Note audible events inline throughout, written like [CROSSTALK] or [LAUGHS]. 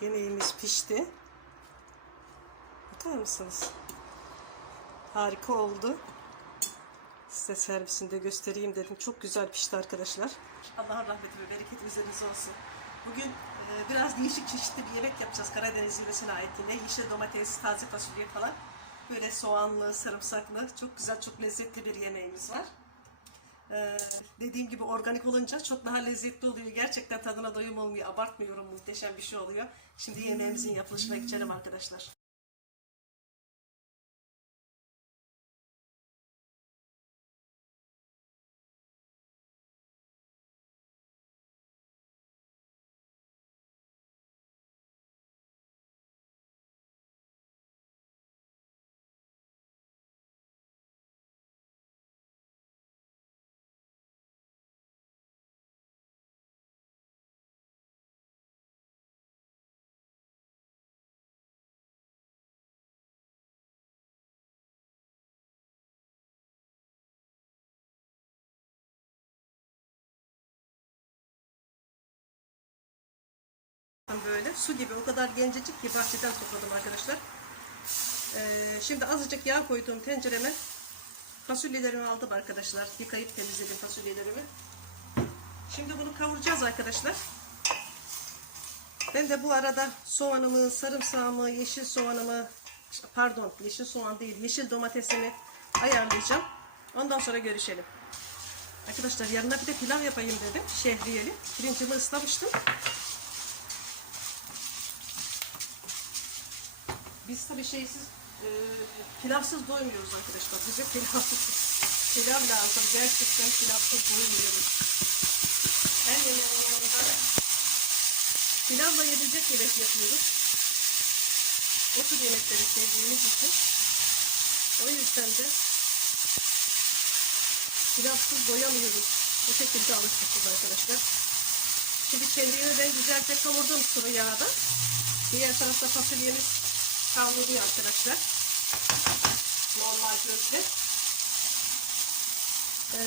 Yemeğimiz pişti. Bakar mısınız? Harika oldu. Size servisinde göstereyim dedim. Çok güzel pişti arkadaşlar. Allah'ın rahmeti ve bereketi üzerinize olsun. Bugün e, biraz değişik çeşitli bir yemek yapacağız Karadeniz yöresine ait yine. Yeşil domates, taze fasulye falan. Böyle soğanlı, sarımsaklı, çok güzel, çok lezzetli bir yemeğimiz var. Ee, dediğim gibi organik olunca çok daha lezzetli oluyor. Gerçekten tadına doyum olmuyor. Abartmıyorum. Muhteşem bir şey oluyor. Şimdi yemeğimizin yapılışına geçelim arkadaşlar. Böyle su gibi o kadar gencecik ki bahçeden topladım arkadaşlar. Ee, şimdi azıcık yağ koyduğum tencereme fasulyelerimi aldım arkadaşlar. Yıkayıp temizledim fasulyelerimi. Şimdi bunu kavuracağız arkadaşlar. Ben de bu arada soğanımı, sarımsağımı, yeşil soğanımı, pardon yeşil soğan değil, yeşil domatesimi ayarlayacağım. Ondan sonra görüşelim. Arkadaşlar yarına bir de pilav yapayım dedim. Şehriyeli. Pirincimi ıslamıştım. Biz tabii şeysiz, e, pilavsız doymuyoruz arkadaşlar. Bize pilav, pilav lazım. Gerçekten pilavsız doymuyoruz. Her yemeğimizde pilavla yedilecek yemek yapıyoruz. O tür yemekleri sevdiğimiz için. O yüzden de pilavsız doyamıyoruz. Bu şekilde alışmışız arkadaşlar. Şimdi kendimi ben güzelce kavurdum sıvı yağda. Diğer tarafta fasulyemiz kavruluyor arkadaşlar. Normal gözle. Ee,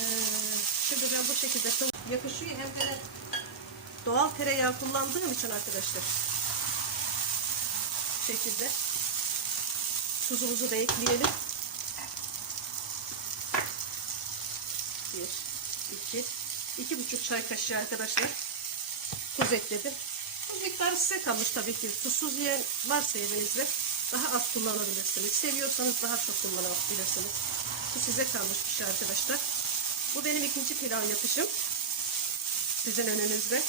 şimdi ben bu şekilde yakışıyor hem de doğal tereyağı kullandığım için arkadaşlar. Bu şekilde tuzumuzu da ekleyelim. Bir, iki, iki buçuk çay kaşığı arkadaşlar. Tuz ekledim. Bu miktarı size kalmış tabii ki. Tuzsuz yiyen varsa evinizde daha az kullanabilirsiniz. Seviyorsanız daha çok kullanabilirsiniz. Bu size kalmış bir şey arkadaşlar. Bu benim ikinci pilav yapışım. Sizin önünüzde.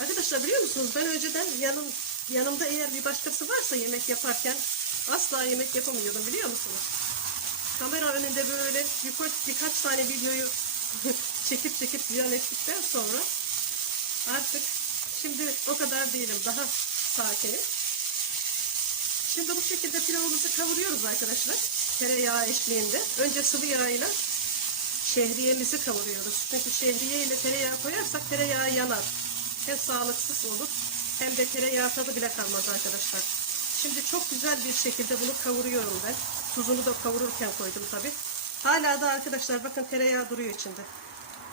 Arkadaşlar biliyor musunuz ben önceden yanım, yanımda eğer bir başkası varsa yemek yaparken asla yemek yapamıyordum biliyor musunuz? Kamera önünde böyle birkaç, birkaç tane videoyu [LAUGHS] çekip çekip ziyan ettikten sonra artık şimdi o kadar değilim. Daha sakinim. Şimdi bu şekilde pilavımızı kavuruyoruz arkadaşlar. Tereyağı eşliğinde. Önce sıvı yağ ile şehriyemizi kavuruyoruz. Çünkü şehriye ile tereyağı koyarsak tereyağı yanar. Hem sağlıksız olur hem de tereyağı tadı bile kalmaz arkadaşlar. Şimdi çok güzel bir şekilde bunu kavuruyorum ben. Tuzunu da kavururken koydum tabi. Hala da arkadaşlar bakın tereyağı duruyor içinde.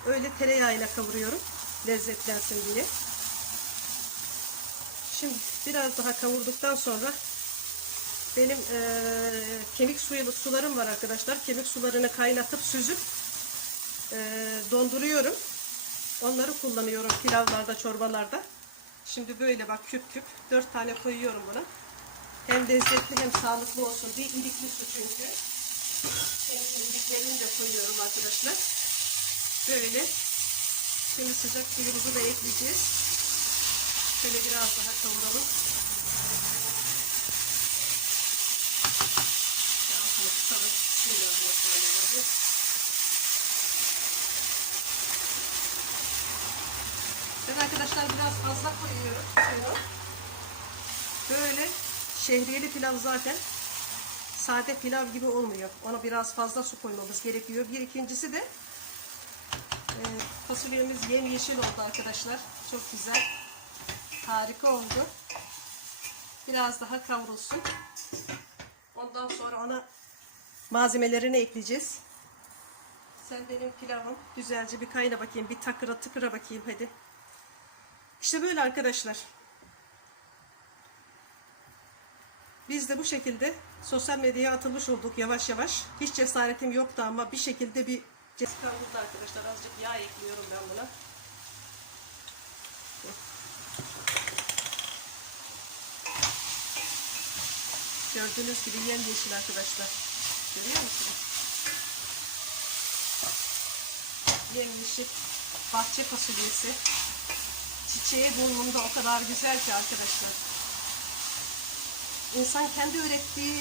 Öyle tereyağı ile kavuruyorum. Lezzetlensin diye. Şimdi biraz daha kavurduktan sonra benim eee, kemik suyu sularım var arkadaşlar. Kemik sularını kaynatıp süzüp eee, donduruyorum. Onları kullanıyorum pilavlarda, çorbalarda. Şimdi böyle bak küp küp dört tane koyuyorum buna. Hem lezzetli hem sağlıklı olsun diye ilikli su çünkü. İliklerini de koyuyorum arkadaşlar. Böyle. Şimdi sıcak suyumuzu da ekleyeceğiz. Şöyle biraz daha kavuralım. Ben arkadaşlar biraz fazla koyuyorum. Böyle şehriyeli pilav zaten sade pilav gibi olmuyor. Ona biraz fazla su koymamız gerekiyor. Bir ikincisi de e, fasulyemiz yemyeşil oldu arkadaşlar. Çok güzel. Harika oldu. Biraz daha kavrulsun. Ondan sonra ona malzemelerini ekleyeceğiz. Sen benim pilavım güzelce bir kayna bakayım. Bir takıra tıkıra bakayım hadi. İşte böyle arkadaşlar. Biz de bu şekilde sosyal medyaya atılmış olduk yavaş yavaş. Hiç cesaretim yoktu ama bir şekilde bir cesaret burada arkadaşlar. Azıcık yağ ekliyorum ben buna. Gördüğünüz gibi yemyeşil arkadaşlar. Görüyor musunuz? Yemyeşil bahçe fasulyesi. Çiçeği burnunda o kadar güzel ki arkadaşlar. İnsan kendi ürettiği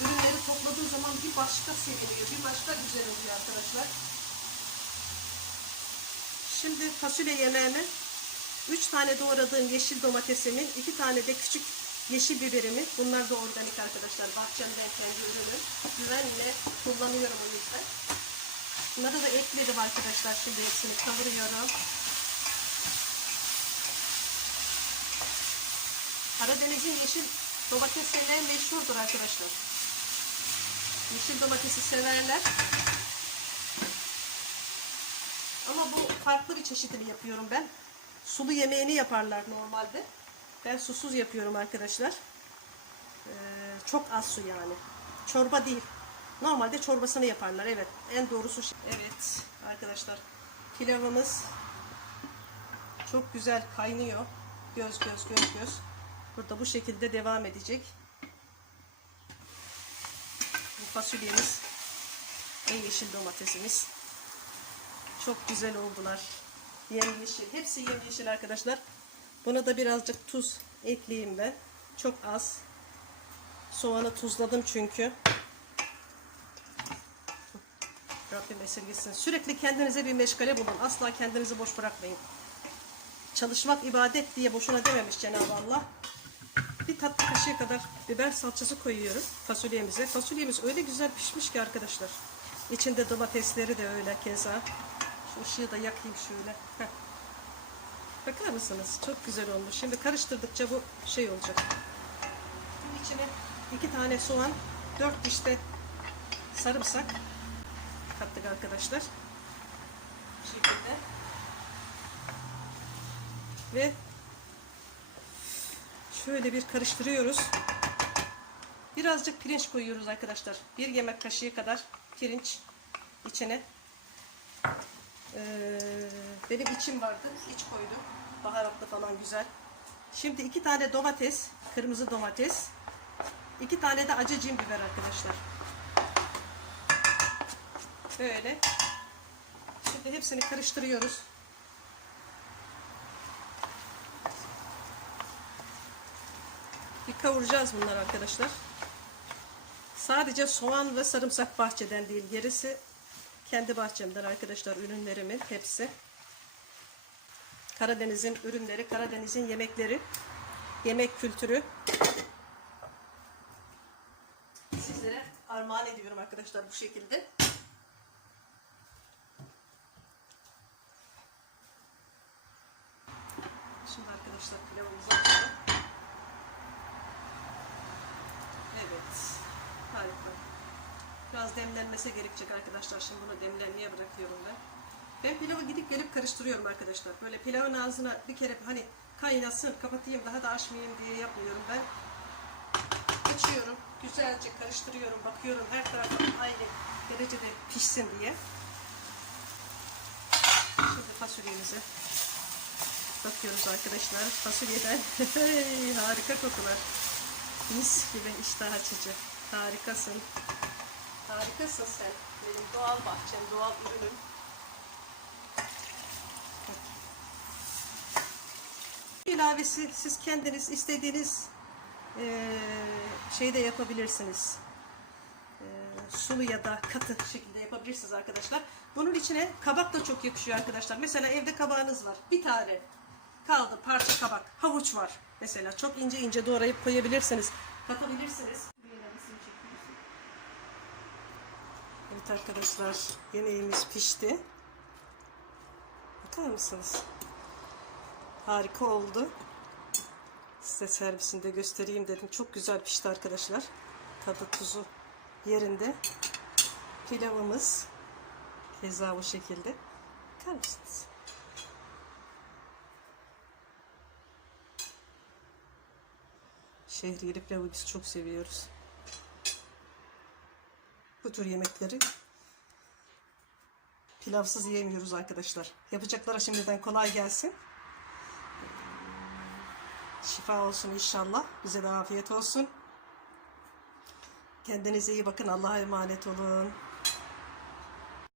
ürünleri topladığı zaman bir başka seviliyor, bir başka güzel oluyor arkadaşlar. Şimdi fasulye yemeğimi 3 tane doğradığım yeşil domatesimi, 2 tane de küçük yeşil biberimi, bunlar da organik arkadaşlar, bahçemden kendi ürünüm. Güvenle kullanıyorum o yüzden. Bunları da ekledim arkadaşlar, şimdi hepsini kavuruyorum. Karadeniz'in yeşil domatesiyle meşhurdur arkadaşlar. Yeşil domatesi severler. Ama bu farklı bir çeşidini yapıyorum ben. Sulu yemeğini yaparlar normalde. Ben susuz yapıyorum arkadaşlar. Ee, çok az su yani. Çorba değil. Normalde çorbasını yaparlar. Evet. En doğrusu şey. Evet arkadaşlar. Pilavımız çok güzel kaynıyor. Göz göz göz göz. Burada bu şekilde devam edecek. Bu fasulyemiz ve yeşil domatesimiz. Çok güzel oldular. Yemyeşil. Hepsi yemyeşil arkadaşlar. Buna da birazcık tuz ekleyeyim ben. Çok az. Soğanı tuzladım çünkü. Rabbim esirgesin. Sürekli kendinize bir meşgale bulun. Asla kendinizi boş bırakmayın. Çalışmak ibadet diye boşuna dememiş Cenab-ı Allah. Bir tatlı kaşığı kadar biber salçası koyuyorum fasulyemize. Fasulyemiz öyle güzel pişmiş ki arkadaşlar. İçinde domatesleri de öyle keza. Şu ışığı da yakayım şöyle. Heh. Bakar mısınız? Çok güzel olmuş. Şimdi karıştırdıkça bu şey olacak. İçine iki tane soğan, dört diş de sarımsak kattık arkadaşlar. Bu şekilde. Ve şöyle bir karıştırıyoruz. Birazcık pirinç koyuyoruz arkadaşlar. Bir yemek kaşığı kadar pirinç içine. Ee, benim içim vardı. iç koydum. Baharatlı falan güzel. Şimdi iki tane domates, kırmızı domates. iki tane de acı cin biber arkadaşlar. Böyle. Şimdi hepsini karıştırıyoruz. Bir kavuracağız bunları arkadaşlar. Sadece soğan ve sarımsak bahçeden değil. Gerisi kendi bahçemden arkadaşlar ürünlerimin hepsi. Karadeniz'in ürünleri, Karadeniz'in yemekleri, yemek kültürü. Sizlere armağan ediyorum arkadaşlar bu şekilde. Şimdi arkadaşlar pilavımızı açalım. Evet. Harika. Biraz demlenmesi gerekecek arkadaşlar. Şimdi bunu demlenmeye bırakıyorum ben. Ben pilavı gidip gelip karıştırıyorum arkadaşlar. Böyle pilavın ağzına bir kere hani kaynasın, kapatayım daha da açmayayım diye yapmıyorum ben. Açıyorum. Güzelce karıştırıyorum. Bakıyorum her tarafı aynı derecede pişsin diye. Şimdi fasulyemize bakıyoruz arkadaşlar. Fasulyeden [LAUGHS] harika kokular. Mis gibi iştah açıcı. Harikasın. Harikasın sen. Benim doğal bahçem, doğal ürünüm. İlavesi siz kendiniz istediğiniz eee şeyde yapabilirsiniz. Eee, sulu ya da katı şekilde yapabilirsiniz arkadaşlar. Bunun içine kabak da çok yakışıyor arkadaşlar. Mesela evde kabağınız var. Bir tane kaldı parça kabak. Havuç var. Mesela çok ince ince doğrayıp koyabilirsiniz. Katabilirsiniz. Evet arkadaşlar yemeğimiz pişti. Bakar mısınız? Harika oldu. Size servisinde göstereyim dedim. Çok güzel pişti arkadaşlar. Tadı tuzu yerinde. Pilavımız keza bu şekilde. Bakar mısınız? Şehriyeli pilavı biz çok seviyoruz. Bu tür yemekleri pilavsız yiyemiyoruz arkadaşlar. Yapacaklara şimdiden kolay gelsin. Şifa olsun inşallah. Bize de afiyet olsun. Kendinize iyi bakın. Allah'a emanet olun.